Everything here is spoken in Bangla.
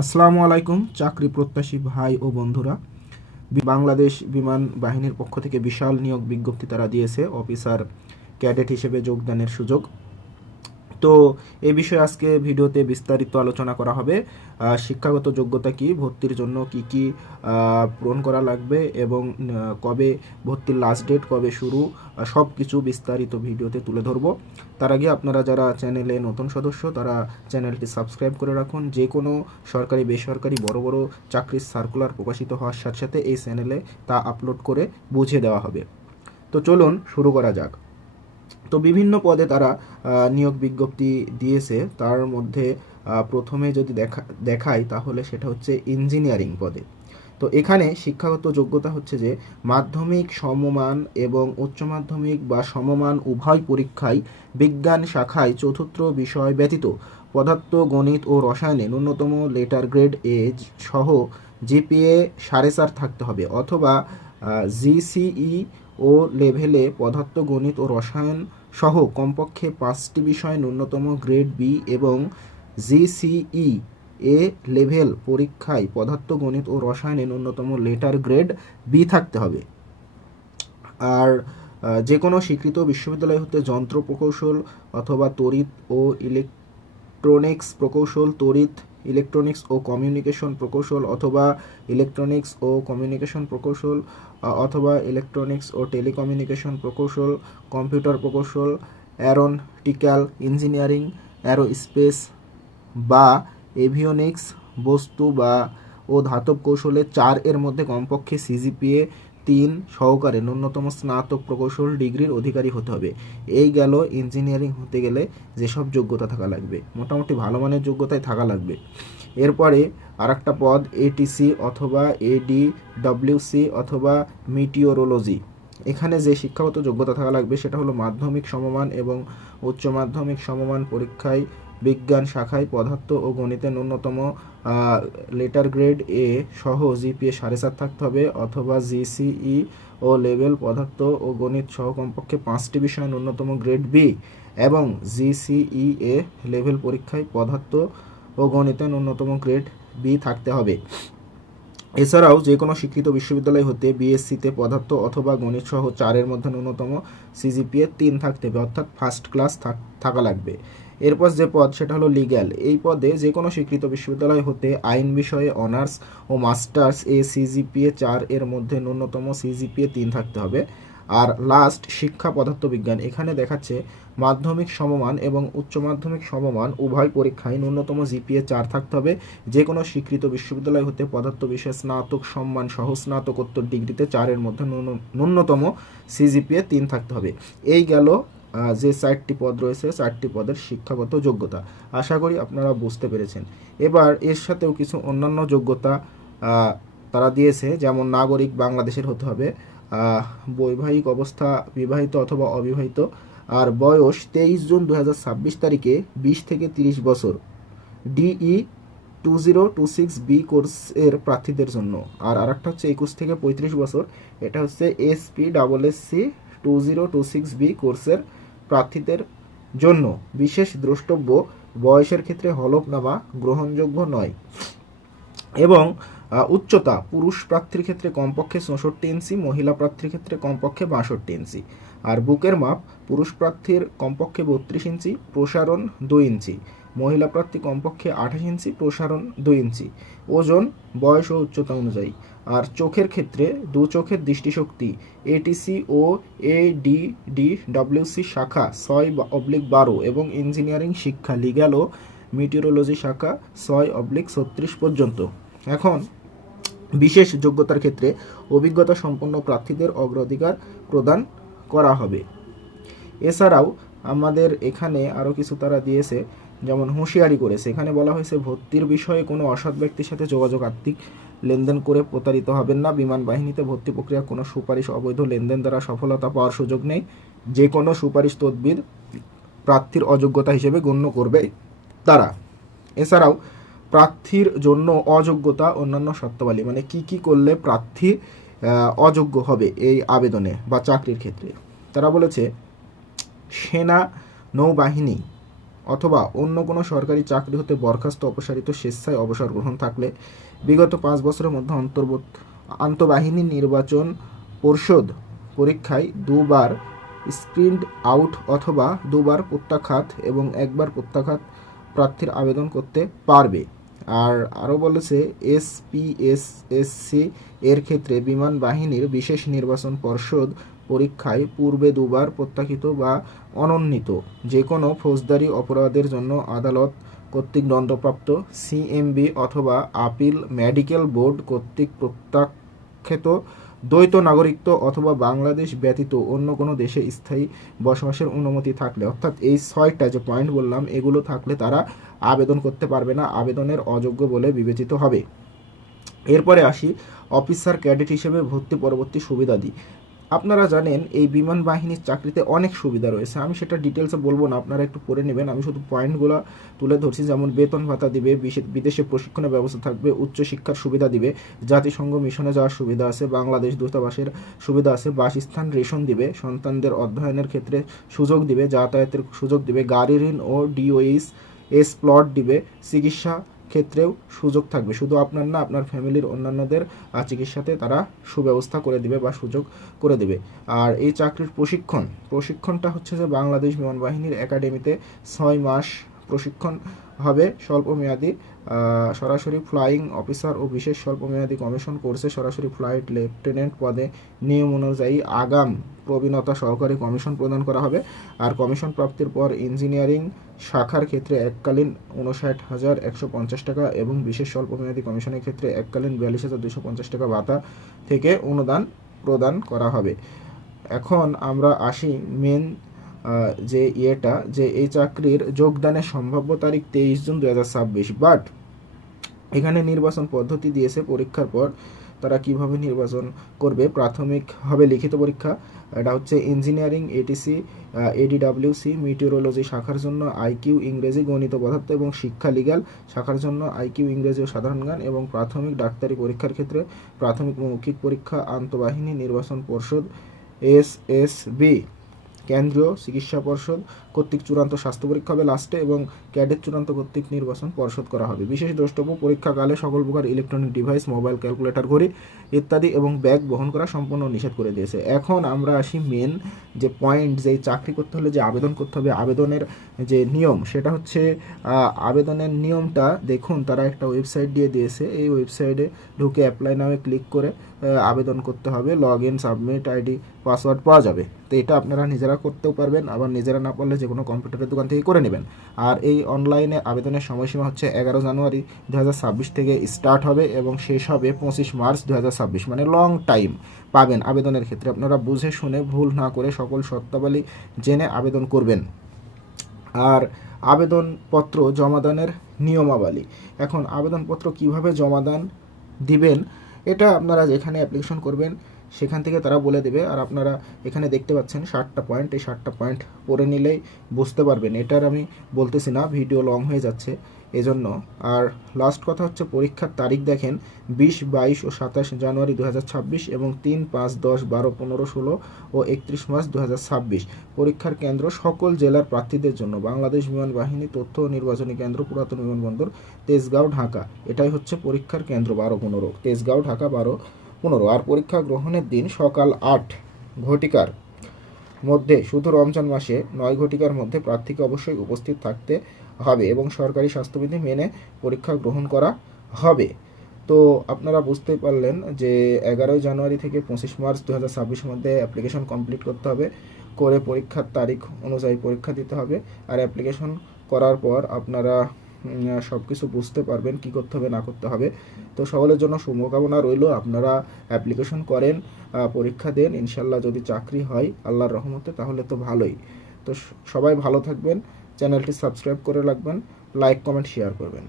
আসসালামু আলাইকুম চাকরি প্রত্যাশী ভাই ও বন্ধুরা। বাংলাদেশ বিমান বাহিনীর পক্ষ থেকে বিশাল নিয়োগ বিজ্ঞপ্তি তারা দিয়েছে অফিসার ক্যাডেট হিসেবে যোগদানের সুযোগ। তো এই বিষয়ে আজকে ভিডিওতে বিস্তারিত আলোচনা করা হবে। শিক্ষাগত যোগ্যতা কি, ভর্তির জন্য কি কি পূরণ করা লাগবে এবং কবে ভর্তির লাস্ট ডেট, কবে শুরু, সব কিছু বিস্তারিত ভিডিওতে তুলে ধরবো। তার আগে আপনারা যারা চ্যানেলে নতুন সদস্য তারা চ্যানেলটি সাবস্ক্রাইব করে রাখুন। যে কোনো সরকারি বেসরকারি বড় বড় চাকরির সার্কুলার প্রকাশিত হওয়ার সাথে সাথে এই চ্যানেলে তা আপলোড করে বুঝিয়ে দেওয়া হবে। তো চলুন শুরু করা যাক। তো বিভিন্ন পদে তারা নিয়োগ বিজ্ঞপ্তি দিয়েছে। তার মধ্যে প্রথমে যদি দেখাই তাহলে সেটা হচ্ছে ইঞ্জিনিয়ারিং পদে। তো এখানে শিক্ষাগত যোগ্যতা হচ্ছে যে মাধ্যমিক সমমান এবং উচ্চ মাধ্যমিক বা সমমান উভয় পরীক্ষায় বিজ্ঞান শাখায় চতুর্থ বিষয় ব্যতীত পদার্থ, গণিত ও রসায়নে ন্যূনতম লেটার গ্রেড এ সহ জিপিএ 4.5 থাকতে হবে, অথবা জিসিই ও লেভেলে পদার্থ, গণিত ও রসায়ন সহ কমপক্ষে 5টি বিষয় ন্যূনতম গ্রেড বি এবং জিসিই এ লেভেল পরীক্ষায় পদার্থ, গণিত ও রসায়নে ন্যূনতম লেটার গ্রেড বি থাকতে হবে। আর যে কোনো স্বীকৃত বিশ্ববিদ্যালয় হতে যন্ত্র প্রকৌশল অথবা তড়িৎ ও ইলেকট্রনিক্স প্রকৌশল, তড়িৎ, ইলেকট্রনিক্স ও কমিউনিকেশন প্রকৌশল অথবা ইলেকট্রনিক্স ও কমিউনিকেশন প্রকৌশল অথবা ইলেকট্রনিক্স ও টেলিকমিউনিকেশন প্রকৌশল, কম্পিউটার প্রকৌশল, অ্যারোনটিক্যাল ইঞ্জিনিয়ারিং, অ্যারোস্পেস বা এভিওনিক্স, বস্তু বা ও ধাতব কৌশলে 4 এর মধ্যে কমপক্ষে সিজিপিএ 3 সহকারে ন্যূনতম স্নাতক প্রকৌশল ডিগ্রির অধিকারী হতে হবে। এই গেল ইঞ্জিনিয়ারিং হতে গেলে যেসব যোগ্যতা থাকা লাগবে, মোটামুটি ভালো মানের যোগ্যতায় থাকা লাগবে। এরপরে আরেকটা পদ এটিসি অথবা এডিডব্লিউসি অথবা মিটিওরোলজি। এখানে যে শিক্ষাগত যোগ্যতা থাকা লাগবে সেটা হলো মাধ্যমিক সমমান এবং উচ্চ মাধ্যমিক সমমান পরীক্ষায় বিজ্ঞান শাখায় পদার্থ ও গণিতে ন্যূনতম লেটার গ্রেড এ সহ জিপিএ 4.5 থাকতে হবে, অথবা জিসিই ও লেভেল পদার্থ ও গণিত সহ কমপক্ষে 5টি বিষয় ন্যূনতম গ্রেড বি এবং জিসিই এ লেভেল পরীক্ষায় পদার্থ ও গণিতে ন্যূনতম গ্রেড বি থাকতে হবে। এছাড়াও যে কোনো স্বীকৃত বিশ্ববিদ্যালয় হতে বিএসসিতে পদার্থ অথবা গণিত সহ 4 এর মধ্যে ন্যূনতম সিজিপিএ 3 থাকতে হবে, অর্থাৎ ফার্স্ট ক্লাস থাকা লাগবে। এরপর যে পদ সেটা হলো লিগ্যাল। এই পদে যে কোনো স্বীকৃত বিশ্ববিদ্যালয় হতে আইন বিষয়ে অনার্স ও মাস্টার্স এ সিজিপিএ 4 এর মধ্যে ন্যূনতম সিজিপিএ 3 থাকতে হবে। আর লাস্ট শিক্ষা পদার্থবিজ্ঞান, এখানে দেখাচ্ছে মাধ্যমিক সমমান এবং উচ্চ মাধ্যমিক সমমান উভয় পরীক্ষায় ন্যূনতম জিপিএ 4 থাকতে হবে। যে কোনো স্বীকৃত বিশ্ববিদ্যালয় হতে পদার্থ বিষয়ে স্নাতক সম্মান সহ স্নাতকোত্তর ডিগ্রিতে 4 এর মধ্যে ন্যূনতম সিজিপিএ 3 থাকতে হবে। এই গেল যে 4টি পদ রয়েছে 4টি পদের শিক্ষাগত যোগ্যতা। আশা করি আপনারা বুঝতে পেরেছেন। এবার এর সাথেও কিছু অন্যান্য যোগ্যতা তারা দিয়েছে, যেমন নাগরিক বাংলাদেশের হতে হবে, বৈবাহিক অবস্থা বিবাহিত অথবা অবিবাহিত, আর বয়স 23 জুন 2026 তারিখে 20 থেকে 30 বছর ডিই 2026B কোর্সের প্রার্থীদের জন্য। আর আরেকটা হচ্ছে 21 থেকে 35 বছর, এটা হচ্ছে SPSSC 2026B কোর্সের প্রার্থীদের জন্য। বিশেষ দ্রষ্টব্য, বয়সের ক্ষেত্রে হলফনামা গ্রহণযোগ্য নয়। এবং উচ্চতা, পুরুষ প্রার্থীর ক্ষেত্রে কমপক্ষে 64 ইঞ্চি, মহিলা প্রার্থীর ক্ষেত্রে কমপক্ষে 62 ইঞ্চি। আর বুকের মাপ, পুরুষ প্রার্থীর কমপক্ষে 32 ইঞ্চি, প্রসারণ 2 ইঞ্চি, মহিলা প্রার্থী কমপক্ষে 28 ইঞ্চি, প্রসারণ 2 ইঞ্চি। ওজন বয়স ও উচ্চতা অনুযায়ী। আর চোখের ক্ষেত্রে দু চোখের দৃষ্টিশক্তি এটিসি ও এডিডব্লিউসি শাখা 6/12 এবং ইঞ্জিনিয়ারিং শিক্ষা লিগ্যাল ও মিটিওরোলজি শাখা 6/36 পর্যন্ত। এখন বিশেষ যোগ্যতার ক্ষেত্রে অভিজ্ঞতা সম্পন্ন প্রার্থীদের অগ্রাধিকার প্রদান করা হবে। এছাড়াও আমাদের এখানে আরও কিছু তারা দিয়েছে, যেমন হুঁশিয়ারি করেছে। এখানে বলা হয়েছে ভর্তির বিষয়ে কোনো অসৎ ব্যক্তির সাথে যোগাযোগ, আর্থিক লেনদেন করে প্রতারিত হবেন না। বিমান বাহিনীতে ভর্তি প্রক্রিয়া কোনো সুপারিশ, অবৈধ লেনদেন দ্বারা সফলতা পাওয়ার সুযোগ নেই। যে কোনো সুপারিশ তদবির প্রার্থীর অযোগ্যতা হিসেবে গণ্য করবে তারা। এছাড়াও প্রার্থীর জন্য অযোগ্যতা অন্যান্য শর্তাবলী, মানে কি কি করলে প্রার্থী অযোগ্য হবে এই আবেদনে বা চাকরির ক্ষেত্রে। তারা বলেছে সেনা, নৌবাহিনী, অথবা অন্য কোনো সরকারি চাকরি হতে বরখাস্ত, অপসারিত, স্বেচ্ছায় অবসর গ্রহণ থাকলে বিগত 5 বছরের মধ্যে আন্তঃবাহিনী নির্বাচন পর্ষদ পরীক্ষায় 2 বার স্ক্রিনড আউট অথবা 2 বার প্রত্যাখ্যাত এবং 1 বার প্রত্যাখ্যাত প্রার্থীর আবেদন করতে পারবে। আর আরও বলেছে এসপিএসএসসি এর ক্ষেত্রে বিমান বাহিনীর বিশেষ নির্বাচন পর্ষদ পরীক্ষায় পূর্বে 2 বার প্রত্যাখ্যিত বা অনন্বিত যে কোনো ফৌজদারি অপরাধের জন্য আদালত কর্তৃক দণ্ডপ্রাপ্ত সিএমবি অথবা আপিল মেডিকেল বোর্ড কর্তৃক প্রত্যাখ্যাত দ্বৈত নাগরিকত্ব অথবা বাংলাদেশ ব্যতীত অন্য কোনো দেশে স্থায়ী বসবাসের অনুমতি থাকলে, অর্থাৎ এই 6টা যে পয়েন্ট বললাম এগুলো থাকলে তারা আবেদন করতে পারবে না, আবেদনের অযোগ্য বলে বিবেচিত হবে। এরপরে আসি অফিসার ক্যাডেট হিসেবে ভর্তি পরবর্তী সুবিধাদি। আপনারা জানেন এই বিমান বাহিনীর চাকরিতে অনেক সুবিধা রয়েছে, আমি সেটা ডিটেলসে বলবো না, আপনারা একটু পড়ে নেবেন। আমি শুধু পয়েন্টগুলো তুলে ধরছি, যেমন বেতন ভাতা দিবে, বিদেশে প্রশিক্ষণের ব্যবস্থা থাকবে, উচ্চশিক্ষার সুবিধা দিবে, জাতিসংঘ মিশনে যাওয়ার সুবিধা আছে, বাংলাদেশ দূতাবাসের সুবিধা আছে, বাসস্থান রেশন দিবে, সন্তানদের অধ্যয়নের ক্ষেত্রে সুযোগ দিবে, যাতায়াতের সুযোগ দিবে, গাড়ি ঋণ ও ডিওএস প্লট দিবে, চিকিৎসা ক্ষেত্রেও সুযোগ থাকবে, শুধু আপনার না আপনার ফ্যামিলির অন্যান্যদের চিকিৎসাতে তারা সুব্যবস্থা করে দিবে বা সুযোগ করে দেবে। আর এই চাকরির প্রশিক্ষণটা হচ্ছে যে বাংলাদেশ বিমান বাহিনীর একাডেমিতে 6 মাস প্রশিক্ষণ হবে, স্বল্পমেয়াদী সরাসরি ফ্লাইং অফিসার ও বিশেষ স্বল্পমেয়াদী কমিশন কোর্সে সরাসরি ফ্লাইট লেফটেন্যান্ট পদে নিয়ম অনুযায়ী আগাম প্রবীণতা সহকারী কমিশন প্রদান করা হবে। আর কমিশন প্রাপ্তির পর ইঞ্জিনিয়ারিং শাখার ক্ষেত্রে এককালীন 59,150 টাকা এবং বিশেষ স্বল্পমেয়াদী কমিশনের ক্ষেত্রে এককালীন 42,250 টাকা ভাতা থেকে অনুদান প্রদান করা হবে। এখন আমরা আসি মেন যে যে এই চাকরির যোগদানের সম্ভাব্য তারিখ 23 জুন 2026, বাট এখানে নির্বাচন পদ্ধতি দিয়েছে পরীক্ষার পর তারা কিভাবে নির্বাচন করবে। প্রাথমিক হবে লিখিত পরীক্ষা, এটা হচ্ছে ইঞ্জিনিয়ারিং এটিসি এডিডব্লিউসি মিটিওরোলজি শাখার জন্য আইকিউ ইংরেজি গণিত পদার্থ এবং শিক্ষা লিগ্যাল শাখার জন্য আইকিউ ইংরেজি ও সাধারণ জ্ঞান এবং প্রাথমিক ডাক্তারি পরীক্ষার ক্ষেত্রে প্রাথমিক মৌখিক পরীক্ষা আন্তঃবাহিনী নির্বাচন পর্ষদ এসএসবি কেন্দ্রীয় চিকিৎসা পর্ষদ কর্তৃক চূড়ান্ত স্বাস্থ্য পরীক্ষা হবে লাস্টে এবং ক্যাডেট চূড়ান্ত কর্তৃক নির্বাচন পর্ষদ করা হবে। বিশেষ দ্রষ্টব্য পরীক্ষাকালে সকল প্রকার ইলেকট্রনিক ডিভাইস, মোবাইল, ক্যালকুলেটর, ঘড়ি ইত্যাদি এবং ব্যাগ বহন করা সম্পূর্ণ নিষেধ করে দিয়েছে। এখন আমরা আসি মেন যে পয়েন্ট, যে চাকরি করতে হলে যে আবেদন করতে হবে, আবেদনের যে নিয়ম সেটা হচ্ছে আবেদনের নিয়মটা দেখুন, তারা একটা ওয়েবসাইট দিয়ে দিয়েছে, এই ওয়েবসাইটে ঢুকে অ্যাপ্লাই নামে ক্লিক করে আবেদন করতে হবে, log in, submit, ID, password পাওয়া যাবে। তো এটা আপনারা নিজেরা করতেও পারবেন, আবার নিজেরা না পারলে যে কোনো কম্পিউটারের দোকান থেকে করে নেবেন। আর এই অনলাইনে আবেদনের সময়সীমা হচ্ছে 11 জানুয়ারি 2026 থেকে স্টার্ট হবে এবং শেষ হবে 25 মার্চ 2026, মানে লং টাইম পাবেন আবেদনের ক্ষেত্রে। আপনারা বুঝে শুনে ভুল না করে সকল শর্তাবলী জেনে আবেদন করবেন। আর আবেদনপত্র জমাদানের নিয়মাবলী, এখন আবেদনপত্র কিভাবে জমাদান দিবেন এটা আপনারা যেখানে অ্যাপ্লিকেশন করবেন সেখান থেকে তারা বলে দেবে। আর আপনারা এখানে দেখতে পাচ্ছেন 7টা পয়েন্ট, এই 7টা পয়েন্ট পড়ে নিলেই বুঝতে পারবেন, এটার আমি বলতেছি না, ভিডিও লং হয়ে যাচ্ছে এজন্য। আর লাস্ট কথা হচ্ছে পরীক্ষার তারিখ দেখেন 20, 22 ও 27 জানুয়ারি 2026 এবং 3, 5, 10, 12, 15, 16 ও 31 মার্চ 2026। পরীক্ষার কেন্দ্র সকল জেলার প্রার্থীদের জন্য বাংলাদেশ বিমান বাহিনী তথ্য ও নির্বাচনী কেন্দ্র, পুরাতন বিমানবন্দর, তেজগাঁও, ঢাকা। এটাই হচ্ছে পরীক্ষার কেন্দ্র 12-15, তেজগাঁও, ঢাকা 12-15। আর পরীক্ষা গ্রহণের দিন সকাল 8 ঘটিকার মধ্যে, শুধু রমজান মাসে 9 ঘটিকার মধ্যে প্রার্থীকে অবশ্যই উপস্থিত থাকতে হবে এবং সরকারি স্বাস্থ্যবিধি মেনে পরীক্ষা গ্রহণ করা হবে। তো আপনারা বুঝতেই পারলেন যে 11 জানুয়ারি থেকে 25 মার্চ 2026 মধ্যে অ্যাপ্লিকেশন কমপ্লিট করতে হবে, করে পরীক্ষার তারিখ অনুযায়ী পরীক্ষা দিতে হবে। আর অ্যাপ্লিকেশন করার পর আপনারা সব কিছু বুঝতে পারবেন কী করতে হবে না করতে হবে। তো সকলের জন্য শুভকামনা রইল, আপনারা অ্যাপ্লিকেশন করেন, পরীক্ষা দেন, ইনশাল্লাহ যদি চাকরি হয় আল্লাহর রহমতে তাহলে তো ভালোই। তো সবাই ভালো থাকবেন, চ্যানেলটি সাবস্ক্রাইব করে রাখবেন, লাইক, কমেন্ট, শেয়ার করবেন।